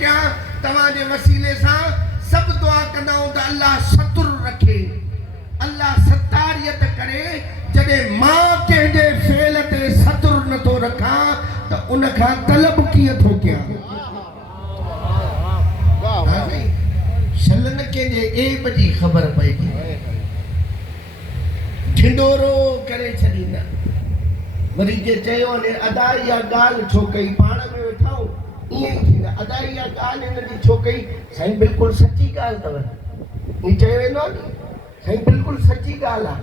कयां तव्हांजे वसीले सां सब दुआ कंदाऊं त अल्लाह सतुर रखे, अल्लाह सतारियत करे। जॾहिं मां कंहिंजे फेल ते सतुर नथो रखां त उन खां तलब कीअं थो कयां? शलन कंहिंजे एब जी ख़बर पइजी, ढिंडोरो करे छॾींदा। वरी जे चयो ने अदा इहा ॻाल्हि छो कई, पाण में वेठाऊं ईअं ई थींदा। अदा इहा ॻाल्हि हिन जी छो कई? साईं बिल्कुलु सची ॻाल्हि अथव, ईअं चयो वेंदो आहे नी, साईं बिल्कुलु सची ॻाल्हि आहे,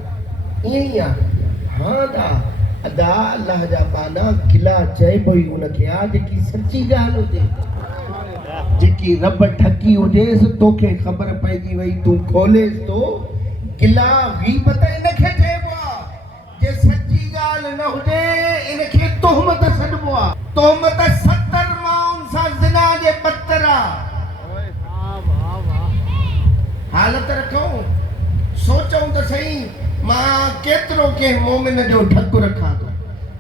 ईअं ई आहे। हा दा अदा अलाह जा पाना किला चइबो ई उनखे आहे जेकी सची ॻाल्हि हुजे, जेकी रब ठकी हुजेसि, तोखे ख़बर पइजी वई, तूं खोलेसि तो किला। ग़ीबत इनखे चइबो आहे, जे सची ॻाल्हि न हुजे इनखे तोहमत सॾिबो आहे। तोहमत 70 माण्हुनि सां ज़िना जे बदतर आहे। हालत रखूं, सोचूं त सही मां केतिरो कंहिं मोमिन जो ढकु रखां थो।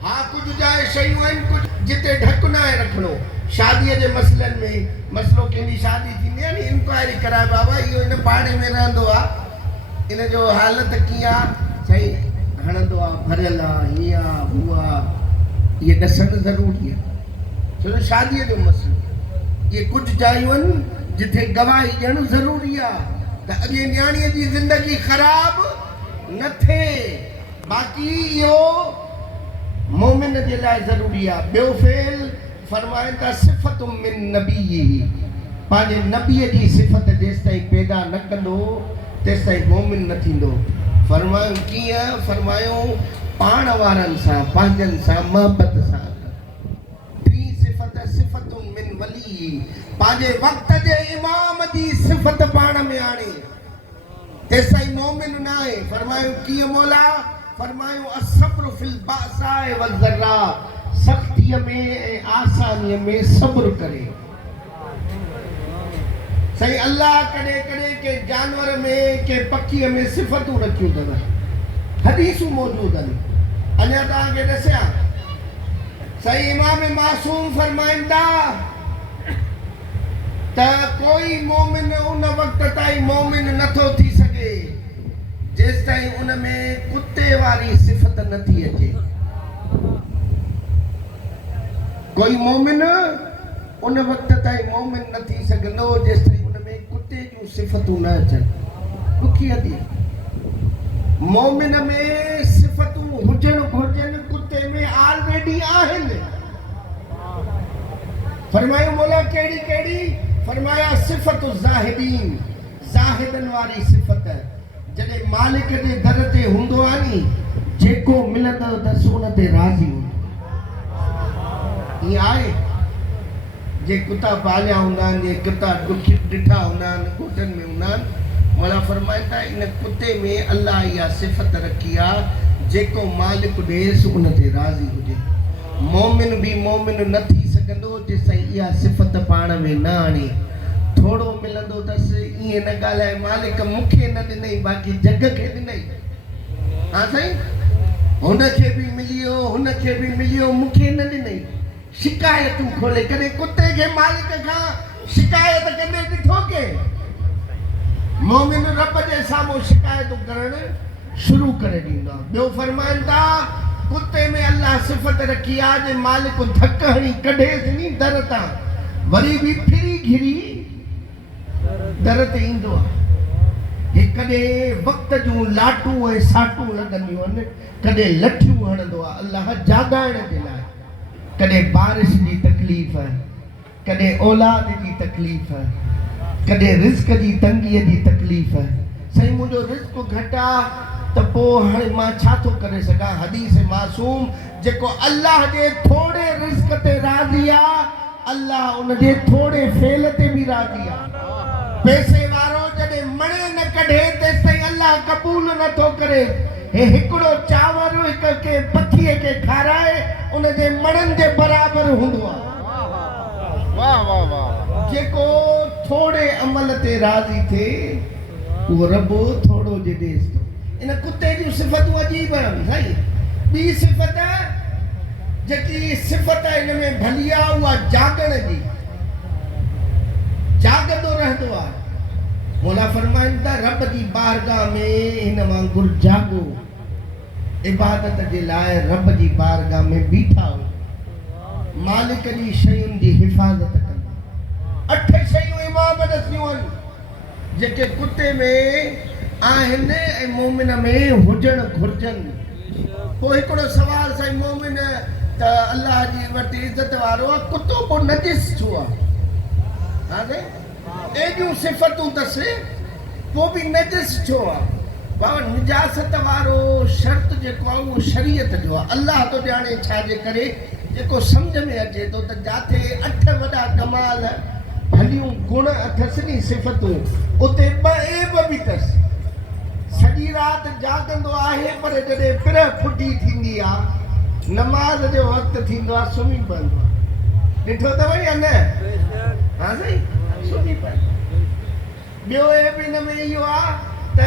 हा कुझु जाइ शयूं आहिनि कुझु जिते ढकु न आहे रखिणो। शादीअ जे मसइलनि में मसइलो कंहिंजी शादी थींदी आहे नी, इंक्वायरी कराए बाबा इहो इन पाड़े में रहंदो आहे, इन जो हालत कीअं आहे, सही हणंदो आहे, भरियल आहे, हीअं आहे, हूअ आहे, इहे ॾसणु ज़रूरी आहे। छो त शादीअ जो मसइलो इहे कुझु जायूं आहिनि जिथे गवाही ॾियणु ज़रूरी आहे त अॻे न्याणीअ जी ज़िंदगी ख़राब न थिए। बाक़ी इहो मोमिन जे लाइ ज़रूरी आहे। ॿियो फेल फरमाइनि था सिफ़त मिन नबी, पंहिंजे नबीअ जी सिफ़त जेसि ताईं पैदा न कंदो तेसि ताईं मोमिन न थींदो। फरमायूं कीअं? फरमायूं पाण वारनि सां पंहिंजनि सां मोहबत सां। टी सिफ़त सिफ़त मिन वली, पंहिंजे वक़्त जे इमाम जी सिफ़त पाण में आणे तेसि ताईं मोमिन न आहे। फरमायूं कीअं मौला? फरमायूं असब्र फिल बासाए वल ज़र्रा, सख़्तीअ में ऐं आसानीअ में सब्र करे। सही अल्लाह कॾहिं कॾहिं के जानवर में के पखीअ में सिफ़तूं रखियूं अथव, हदीसूं मौजूदु आहिनि। अञा तव्हांखे ॾसियां, सही इमाम मासूम फरमाइनि था त कोई मोमिन उन वक़्त ताईं मोमिन नथो थी सघे जेसि ताईं उन में कुते वारी सिफ़त नथी अचे। कोई मोमिन उन वक़्त ताईं मोमिन न थी सघंदो जेसि ताईं उन में कुते जूं सिफ़तूं न अचनि। ॾुखी हदी मोमिन में सिफ़तूं हुजणु घुरिजनि, कुते में ऑलरेडी आहिनि। फरमायो मौला कहिड़ी कहिड़ी? फरमाया सिफ़तु ज़ाहिदीन, ज़ाहिदनि वारी सिफ़त। जॾहिं मालिक जे दर ते हूंदो आहे नी, जेको मिलंदो अथसि उन ते राज़ी हूंदो। ईअं आहे जे कुता पालिया हूंदा आहिनि, जे कुता ॾुखी ॾिठा हूंदा आहिनि, ॻोठनि में हूंदा आहिनि, मौला फरमाइनि था इन कुते में अल्लाह इहा सिफ़त रखी आहे जेको मालिक ॾेसि उन ते राज़ी हुजे। मोमिन बि मोमिन न थी सघंदो जेसि ताईं इहा सिफ़त पाण में न आणे। थोरो मिलंदो अथसि ईअं न ॻाल्हाए मालिक मूंखे न ॾिनई बाक़ी जग खे ॾिनई। हा साईं, हुनखे बि मिलियो, हुनखे बि मिलियो, मूंखे न ॾिनई। शिकायतूं खोले, कॾहिं कुते खे मालिक खां शिकायत कंदे ॾिठो के? मोमिन रब जे साम्हूं शिकायतूं करणु शुरू करे ॾींदो आहे। ॿियो फरमाइनि था कुते में अल्लाह सिफ़त रखी आहे जे मालिक धक हणी कढेसि नी दर तां, वरी बि फिरी घिरी दर ते ईंदो आहे। कॾहिं वक़्त जूं लाटूं ऐं साटूं लॻंदियूं आहिनि, कॾहिं लठियूं हणंदो आहे अल्लाह जाॻाइण जे लाइ। कॾहिं बारिश जी तकलीफ़, कॾहिं औलाद जी तकलीफ़, कॾहिं रिस्क जी तंगीअ जी तकलीफ़। साईं मुंहिंजो रिस्क घटि आहे त पोइ हाणे मां छा थो करे सघां? हदीस मासूम जेको अल्लाह जे थोरे रिस्क ते राज़ी आहे, अल्लाह उन जे थोरे फेल ते बि राज़ी आहे। पैसे वारो जॾहिं मणे न कढे तेसि ताईं अल्लाह क़बूल नथो करे। हे हिकिड़ो चांवर हिक के पखीअ खे खाराए उन जे मणनि जे बराबरि हूंदो आहे। वाह वाह वाह। जेको थोरे अमल ते राज़ी थिए उहो रब थोरो जे ॾेसि थो। इन कुते जूं सिफ़तूं अजीब आहिनि साईं। ॿी सिफ़त जेकी सिफ़त हिन में भली आहे उहा जाॻण जी। रहंदो आहे। मौला फरमाइनि था रब जी बारगाह में हिन वांगुरु जाॻो, इबादत जे लाइ रब जी बारगाह में बीठा हो, मालिक जी शयुनि जी हिफ़ाज़त कंदा। 8 शयूं इमाम दसियूं आहिनि जेके कुते में आहिनि ऐं मोमिन में हुजणु घुरिजनि। पोइ हिकिड़ो सवाल साईं, मोमिन त अल्लाह जी वटि इज़त वारो आहे, कुतो पोइ नजिस छो आहे? हा साईं, एॾियूं सिफ़तूं अथसि पोइ बि नजिस छो आहे? बाबा निजासत वारो शर्त जेको आहे उहो शरीयत जो आहे। अल्लाह तो ॼाणे छाजे करे, जेको सम्झ में अचे थो त जिथे 8 वॾा कमाल भलियूं गुण अथसि नी सिफ़तूं, उते 2 ऐब बि अथसि। सॼी राति जाॻंदो आहे पर जॾहिं पिर फुटी थींदी आहे, नमाज़ जो वक़्तु थींदो आहे, सुम्ही पवंदो आहे। ॾिठो अथव या न? हा साईं, सुम्ही पवंदो। ॿियो ऐब हिन में इहो आहे त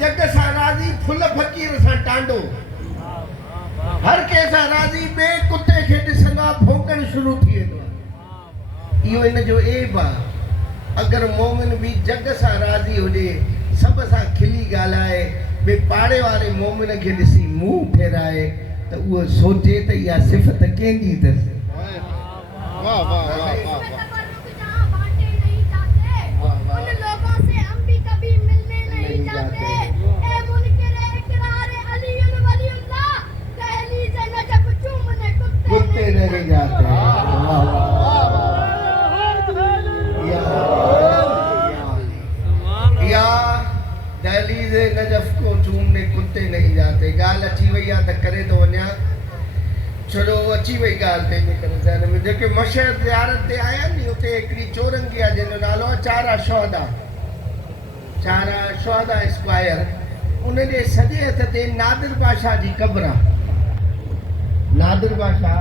जग सां राज़ी, फुल फ़कीर सां टांडो। हर कंहिंसां राज़ी, ॿिए कुते खे ॾिसंदा भौंकणु शुरू थी वेंदो आहे। इहो हिन जो ऐब आहे। अगरि मोमिन बि जग सां राज़ी हुजे, सब सां खिली ॻाल्हाए, ॿिए पाड़े वारे मोमिन खे ॾिसी मुंहुं फेराए, त उहो सोचे त इहा सिफ़त कंहिंजी अथसि। कुत्ते नहीं जाते। या दहलीज़ नजफ को चूमने कुत्ते नहीं जाते। गाल अची वई आहे त करे थो वञा, छो अची वई ॻाल्हि तंहिंजे करे ज़हन में। जेके मशहद ज़ियारत ते आया नी, उते हिकिड़ी चौरंगी आहे जंहिंजो नालो आहे चारा शुहदा स्क्वायर। उन जे सॼे हथ ते नादिर बादशाह जी क़ब्र आहे। नादिर बादशाह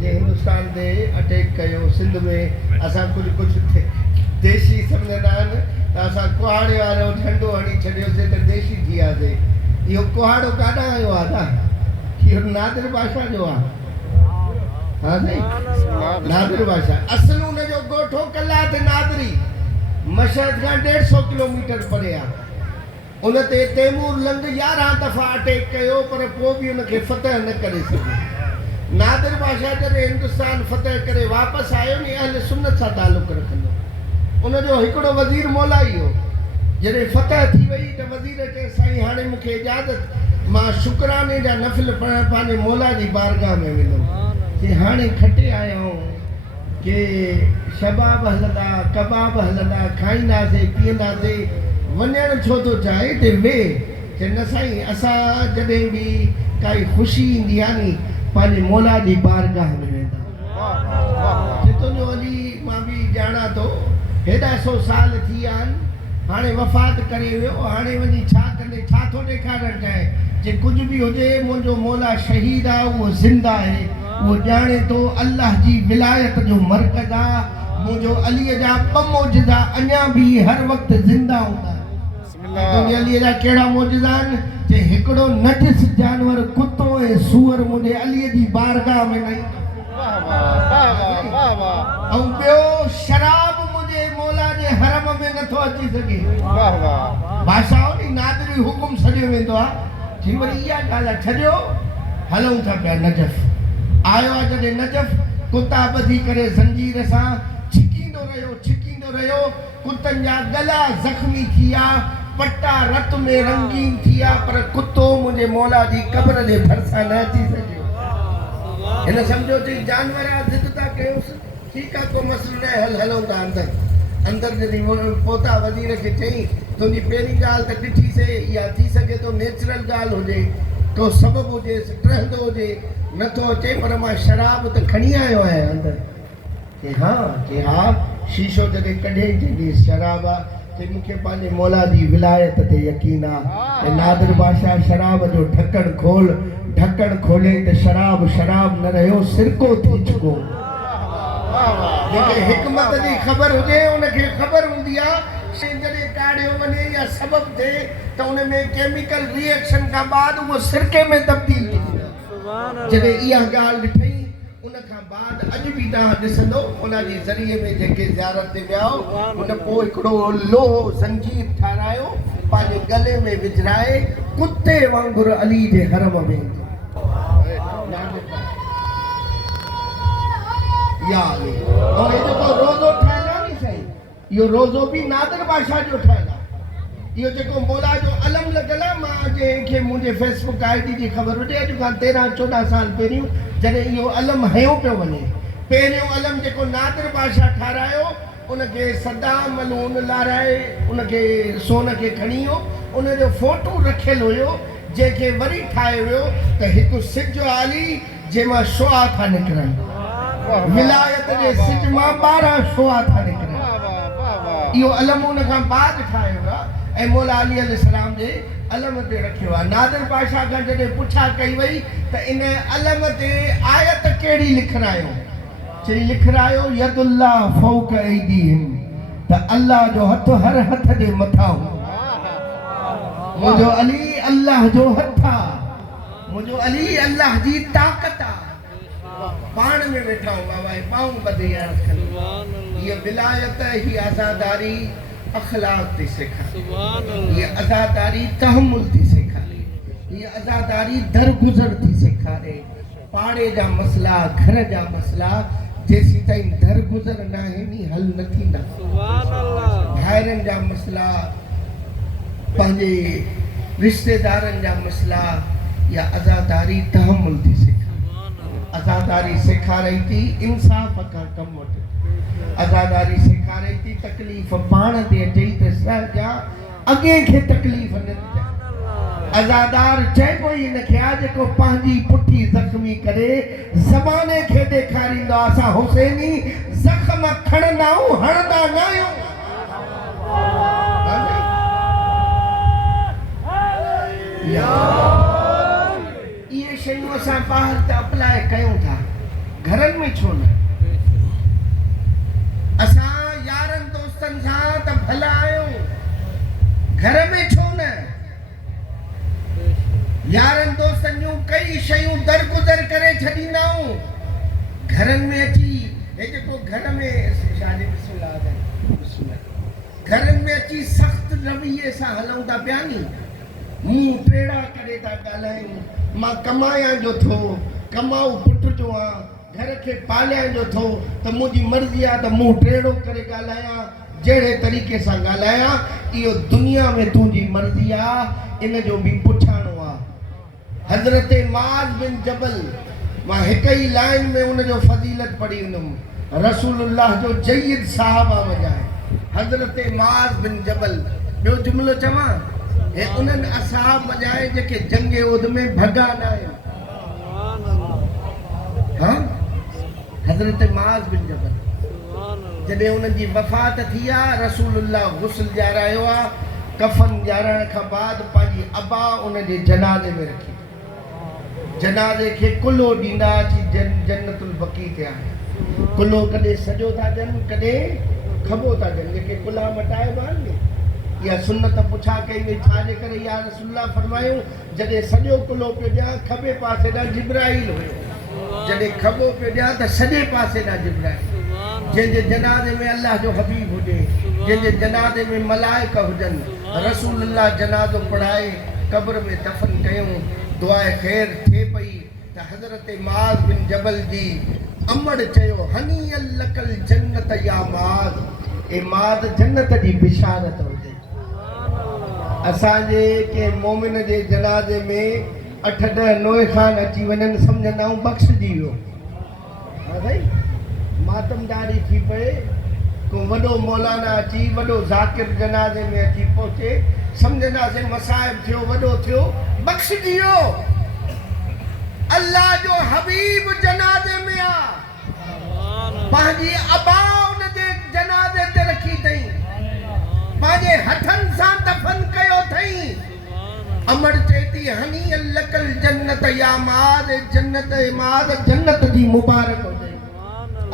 जे हिंदुस्तान ते अटैक कयो सिंध में। असां कुझु देशी सम्झंदा आहिनि त असां कुहाड़े वारो झंडो हणी छॾियोसीं त देशी थी वियासीं। इहो कुहाड़ो काॾां आयो आहे न? इहो नादिर बादशाह जो आहे। हा साईं, नादिर बादशाह। असुल हुनजो ॻोठो कलात नादरी, मशहद खां 150 किलोमीटर परे आहे। उन ते तैमूर लंग 11 दफ़ा अटैक कयो, पर पोइ बि उनखे फतह न करे सघियो। नादिर बादशाह जॾहिं हिंदुस्तान फतह करे वापसि आयो नी, अहल सुन्नत सां तालुक़ रखंदो। उनजो हिकिड़ो वज़ीर मौलाई हो। जॾहिं फतह थी वई त वज़ीर चयो साईं हाणे मूंखे इजाज़त, मां शुक्राने जा नफ़िल पढ़ण पंहिंजे मौला जी बारगाह में वेंदुमि। कि हाणे खटे आया आहियूं कि शबाब हलंदा, कबाब हलंदा, खाईंदासीं पीअंदासीं, वञणु छो थो चाहे ते वे। चए न साईं, असां जॾहिं बि काई ख़ुशी ईंदी आहे नी, पंहिंजे मौला जी बारगाह में वेंदा। तुंहिंजो अली मां बि ॼाणा थो, हेॾा 100 साल थी विया आहिनि, हाणे वफ़ात करे वियो, हाणे वञी छा कंदे, छा थो ॾेखारणु चाहे? जे कुझु बि हुजे, मुंहिंजो मौला शहीद आहे, उहो ज़िंदा आहे, उहो ॼाणे थो अल्लाह जी विलायत जो मर्कज़ आहे। मुंहिंजो अलीअ जा 2 मौजज़ा अञा बि हर वक़्तु ज़िंदा हूंदा। तुंहिंजे अलीअ जा कहिड़ा मौजज़ा आहिनि? जे हिकिड़ो नजिस जानवर कुतो ऐं सूअर मुंहिंजे अलीअ जी बारगाह में न ईंदो। ऐं ॿियो, शराब मुंहिंजे मौला जे हरम में नथो अची सघे। बादशाह नी नादिरी हुकुम छॾियो वेंदो आहे। जी वरी इहा ॻाल्हि आहे, छॾियो हलूं था पिया नजफ़। आयो आहे जॾहिं नजफ़, कुता ॿधी करे ज़ंजीर सां छिकींदो रहियो। कुतनि जा गला ज़ख़्मी थी विया, पट्टा रत में रंगीन थी विया, पर कुतो मुंहिंजे मौला जी क़ब्र जे भरिसां न अची सघियो। हिन सम्झो चई जानवर आहे, ज़िद था कयोसि, ठीकु आहे को मसइलो न, हलूं था अंदरि जॾहिं पहुता वज़ीर खे चई तुंहिंजी पहिरीं ॻाल्हि त ॾिठीसीं, इहा थी सघे थो नेचुरल ॻाल्हि हुजे, को सबबु हुजेसि, टहंदो हुजे, नथो अचे, पर मां शराब त खणी आयो आहियां अंदरि। चई हा। शीशो जॾहिं कढे चईंदी शराब आहे। चई मूंखे पंहिंजे मौला जी विलायत ते यकीन आहे। नादिर बादशाह शराब जो ढकणु खोले त शराब न रहियो, सिरको थी चुको। जेके हिकमत जी ख़बर हुजे, उनखे ख़बर हूंदी आहे जॾहिं काढ़ियो वञे या सबबु थिए त उन में केमिकल रिएक्शन खां बाद उहो सिरके में तब्दील थी वेंदो। जॾहिं इहा ॻाल्हि ॾिठई, उन उन खां बाद अॼु बि तव्हां ॾिसंदो उन जे ज़रिए में जेके ज़ियारत ते विया उन पोइ हिकिड़ो लोहो ज़ंजीर ठारायो पंहिंजे गले में विझराए कुते वांगुरु अली जे हरम में या अली और ये जेको रोज़ो ठहियल आहे नी साईं इहो रोज़ो बि नादिर बादशाह जो ठहियल आहे इहो जेको मौला जो अलम लॻल आहे मां जंहिंखे मुंहिंजे फेसबुक आईडी जी ख़बर हुजे अॼु खां 13-14 साल पहिरियों जॾहिं इहो अलम हयो पियो वञे पहिरियों अलम जेको नादिर बादशाह ठारायो उनखे सदाम मलून लाराए उनखे सोन खे खणी वियो उनजो फोटो रखियलु हुयो जंहिंखे वरी ठाहे वियो त हिकु सिज आली जंहिंमां शुआ था निकिरनि विलायत जे सिज मां 12 शुआ था निकिरनि इहो अलम उन खां बाद ठाहियो आहे ऐं मौला अली अलैहिस्सलाम जे अलम ते रखियो आहे नादिर बादशाह खां जॾहिं पुछा कई वई त इन अलम ते आयत कहिड़ी लिखरायो चई लिखरायो यदुल्लाह फौक ऐदीहिम त अल्लाह जो हथ हर हथ जे मथां मुंहिंजो अली अल्लाह जो हथ आहे मुंहिंजो अली अल्लाह जी ताक़त आहे पाण में वेठा हूं बाबा पाऊं ॿधे हीअ विलायत हीअ आज़ादारी अखलाक थी सेखारे ये आज़ादारी तहमुल थी सेखारे ये आज़ादारी दरगुज़र थी सेखारे पाड़े जा मसला घर जा मसला जेसी ताईं दरगुज़र न आहे नी हल न थींदा भाइरनि जा मसला पंहिंजे रिश्तेदारनि जा मसला या आज़ादारी तहमुल थी सेखारे आज़ादारी सेखारे थी इंसाफ़ खां कमु वठे आज़ादारी सेखारे थी तकलीफ़ पाण ते अचे त सहजा अॻे खे तकलीफ़ न थी आज़ादार चइबो ई हिनखे आहे जेको पंहिंजी पुठी ज़ख़्मी करे ज़माने खे ॾेखारींदो आहे असां हुसैनी ज़ख़्म खणंदा आहियूं हणंदा न आहियूं इहे शयूं असां ॿाहिरि त अप्लाए कयूं था घरनि में छो न असां यारनि दोस्तनि सां त भला आहियूं घर में छो न यारनि दोस्तनि जूं कई शयूं दरगुज़र करे छॾींदा आहियूं घरनि में अची हे जेको घर में घरनि में अची सख़्तु रवैये सां हलूं था पिया नी मुंहुं टेड़ा करे था ॻाल्हायूं मां कमायां जो थो कमाऊ पुट जो आहे घर खे पालियां जो थो त मुंहिंजी मर्ज़ी आहे त मुंहुं टेड़ो करे ॻाल्हायां जहिड़े तरीक़े सां ॻाल्हायां इहो दुनिया में तुंहिंजी मर्ज़ी आहे इन जो बि पुछाणो आहे हज़रत माज़ बिन जबल मां हिक ई लाइन में उनजो फज़ीलत पढ़ी हुंदुमि रसूलुल्लाह जो जय्यद साहबा वजाए हज़रत माज़ बिन जबल ॿियो जुमिलो चवां हे उन्हनि असहाब वजाए जेके जंग उहद में भॻा न आहिनि हाँ हज़रत माज़ बिन जबल जॾहिं उन्हनि जी वफ़ात थी आहे रसूलुल्लाह गुस्ल ॼारायो आहे कफ़न ॼाराइण खां बाद पंहिंजी अबा उनजे जनाज़े में रखी जनाज़े खे कुल्लो ॾींदा अची जन्नतुल बक़ी ते आहे कुल्लो कॾहिं सॼो था ॾियनि कॾहिं खॿो था ॾियनि जेके कुल्ला मटाइबा आहिनि नी इहा सुन्नत पुछा कई वई छाजे करे या रसूलुल्लाह फरमायूं जॾहिं सॼो कुल्लो पियो ॾियां खॿे पासे ॾांहुं जिब्राईल हुयो जॾहिं खॿो पियो ॾियां त सॼे पासे ॾांहुं जिब्राईल जंहिंजे जनाज़े में अल्लाह जो हबीब हुजे जंहिंजे जनाज़े में मलाइक हुजनि रसूलुल्लाह जनाज़ो पढ़ाए क़ब्र में दफ़न कयूं दुआए ख़ैर थिए पई त हज़रत माज़ बिन जबल जी अमड़ चयो हनी लकल जन्नत या माज़ ए माज़ जन्नत जी बिशारत हुजे असांजे के मोमिन जे जनाज़े में 8-10 नोए खान अची वञनि सम्झंदा आहियूं बख़्शजी वियो हा भाई मातमदारी थी पए को वॾो मौलाना अची वॾो ज़ाकिर जनाज़े में अची पहुचे सम्झंदासीं मसाइब थियो वॾो थियो बख़्शजी वियो अल्लाह जो हबीब जनाज़े में आहे पंहिंजी अबा उन जे जनाज़े ते रखी अथई पंहिंजे हथनि सां दफ़न कयो अथई अमर चए थी हनी लकल जन्नत या माज़ जन्नत माज़ जन्नत जी मुबारक हुजे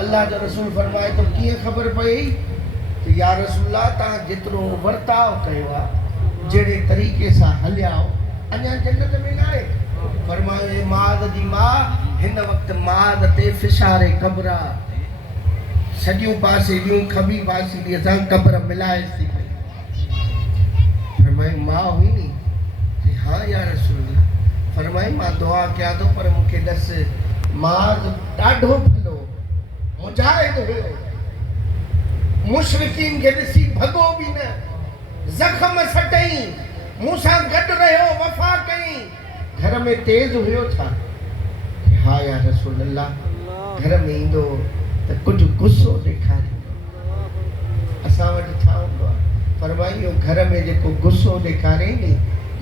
अल्लाह जो रसूल फरमाए तो कीअं ख़बर पई त या रसूलल्लाह तव्हां जेतिरो वर्ताव कयो आहे जहिड़े तरीक़े सां हलिया अञा जन्नत में न आहे फरमायो माज़ जी मां हिन वक्त माद ते फिशारे कब्र सॼियूं पासे ॾियूं खबी पासे ॾी असां कब्र मिलाए थी पई फरमाई मां हुई नी कि हाँ या रसूल फरमाई मां दुआ कयां थो पर मूंखे ॾस माद ॾाढो भलो मुजाहिद हुयो मुशरिकीन खे ॾिसी भॻो बि न ज़ख़्म सटई मूंसां गॾु रहियो वफ़ा कई घर में तेज़ हुयो छा हाँ या रसूल अल्लाह घर में ईंदो त कुझु गुस्सो ॾेखारींदो असां वटि छा हूंदो आहे फरमाई इहो घर में जेको गुस्सो ॾेखारे नी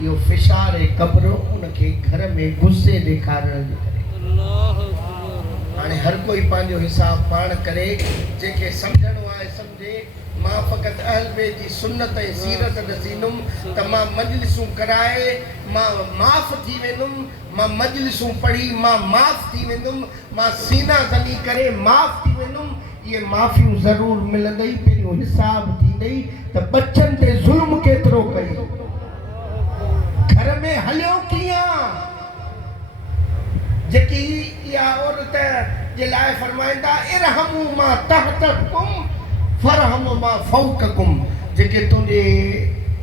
इहो फिशारे कब्र उनखे घर में गुस्से ॾेखारण जे करे हाणे हर कोई पंहिंजो हिसाब पाण करे जेके सम्झणो आहे सम्झे मां फ़क़ति अहल बैत जी सुन्नत ऐं सीरत ॾसींदुमि त मां मजलिसूं कराए मां माफ़ थी वेंदुमि मां मजलिसूं पढ़ी मां माफ़ थी वेंदुमि मां सीना ज़नी करे माफ़ थी वेंदुमि इहे माफ़ियूं ज़रूरु मिलंदई पहिरियों हिसाब थींदई त बचनि ते ज़ुल्म केतिरो कई घर में हलियो कीअं जेकी इहा औरत जे लाइ फरमाईंदा इरहमू मां तहतकुम फरहम मां फौककुम जेके तुंहिंजे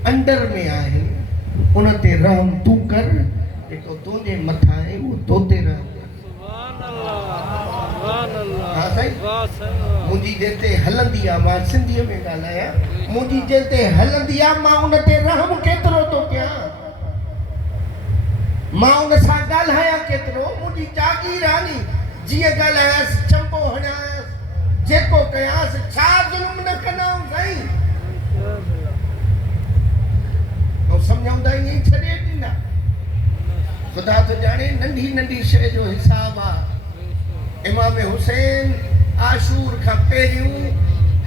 अंडर में आहिनि उन ते रहम तूं कर जेको तुंहिंजे मथां आहे उहो तो ते रहम हा साईं मुंहिंजी जंहिंते हलंदी आहे मां सिंधीअ में ॻाल्हायां मुंहिंजी जंहिंते हलंदी आहे मां उन ते रहम केतिरो थो कयां मां उन सां ॻाल्हायां केतिरो मुंहिंजी जागीर आहे नी जीअं ॻाल्हायांसि चंबो हणांसि जेको कयांसि छा ज़ुल्म न कंदाऊं साईं ऐं सम्झाऊं त ईअं ई छॾे ॾींदा ख़ुदा तो ॼाणे नंढी नंढी शइ जो हिसाब आहे इमाम हुसैन आशूर खां पहिरियों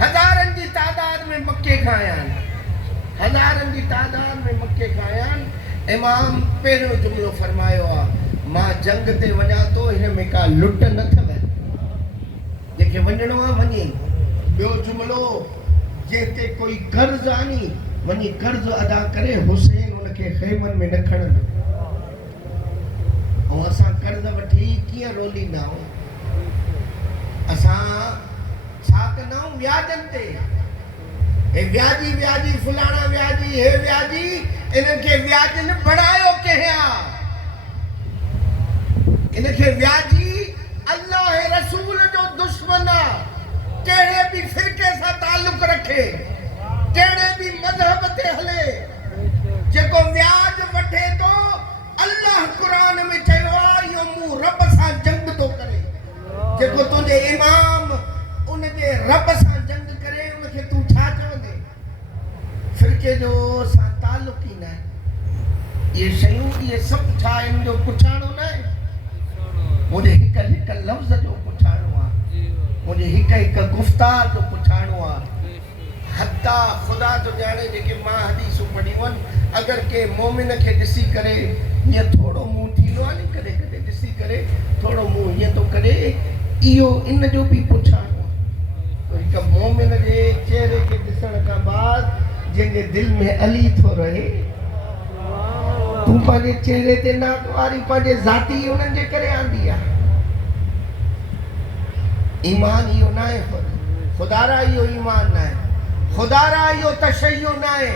हज़ारनि जी तादाद में मके खां आया आहिनि हज़ारनि जी तादाद में मके खां आया आहिनि इमाम पहिरियों जुमिलो फरमायो आहे मां जंग ते वञा थो हिन में का लुट न अथव जंहिंखे वञिणो आहे वञे ॿियो जुमिलो जंहिंते कोई कर्ज़ आहे नी वञी कर्ज़ अदा करे हुसैन उनखे ख़ैमनि में न खणंदो ऐं असां कर्ज़ वठी कीअं रोलींदा आहियूं असां छा कंदा आहियूं व्याजनि ते हे व्याजी फुलाणा व्याजी हे व्याजी इनखे व्याज न बढ़ायो कंहिं इनखे व्याजी अल्लाह रसूल जो दुश्मन आहे कहिड़े बि फ़िरके सां ताल्लुक़ रखे कहिड़े बि मज़हब ते हले जेको व्याज वठे थो अल्लाह क़ुरान में चयो आहे इहो मूं रब सां जंग थो करे जेको तुंहिंजे इमाम उनजे रब सां जंग करे उनखे तूं छा चवंदे फ़िरके जो सां ताल्लुक़ ई न आहे इहे शयूं इहे सभु छा आहिनि जो पुछाणो न आहे मुंहिंजे हिकु लफ़्ज़ जो पुछाणो आहे मुंहिंजे हिकु गुफ़्तार जो पुछाणो आहे हता ख़ुदा तो ॼाणे जेके मां हदीसूं पढ़ियूं आहिनि अगरि के मोमिन खे ॾिसी करे हीअं थोरो मुंहुं थींदो आहे नी कॾहिं कॾहिं ॾिसी करे थोरो मुंहुं हीअं थो करे इहो इन जो बि पुछाणो आहे हिकु मोमिन जे चहिरे खे ॾिसण खां बाद जंहिंजे दिलि में अली थो रहे तूं पंहिंजे चहिरे ते नाक वारी पंहिंजे ज़ाती उन्हनि जे करे आंदी आहे ईमान इहो न आहे ख़ुदारा इहो ईमान न आहे ख़ुदारा इहो तशय्यो न आहे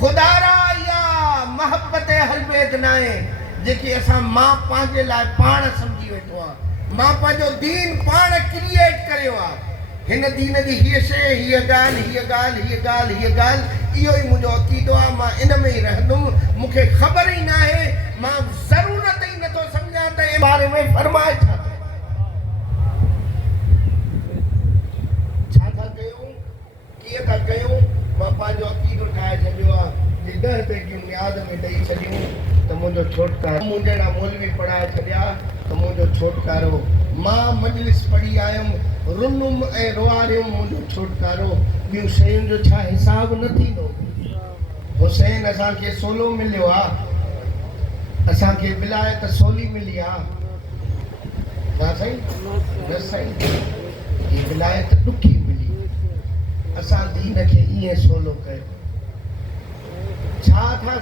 ख़ुदारा इहा मोहब्बत अहल बैत न आहे जेकी असां मां पंहिंजे लाइ पाण सम्झी वेठो आहे मां पंहिंजो दीन पाण क्रिएट करियो आहे हिन दीन जी हीअ शइ हीअ ॻाल्हि इहो ई मुंहिंजो अक़ीदो आहे मां इन में ई रहंदुमि मूंखे ख़बर ई न आहे मां ज़रूरत ई नथो सम्झां त इन बारे में फरमाए छा था कयूं कीअं था कयूं मां पंहिंजो अक़ीदो ठाहे छॾियो आहे जे 10 पेटियूं यादि में ॾेई छॾियूं त मुंहिंजो छोटकारो मूं जहिड़ा मौलवी पढ़ाए छॾिया त मुंहिंजो छोटकारो मां मजलिस पढ़ी आयुमि रुनुम ऐं रुआरियुमि मुंहिंजो छोटकारो ॿियूं शयुनि जो छा हिसाब न थींदो हुसैन असांखे सोलो मिलियो आहे असांखे विलायत सोली मिली आहे ना साईं न साईं हीअ विलायत ॾुखी मिली असां दीन खे ईअं सोलो कयो छा था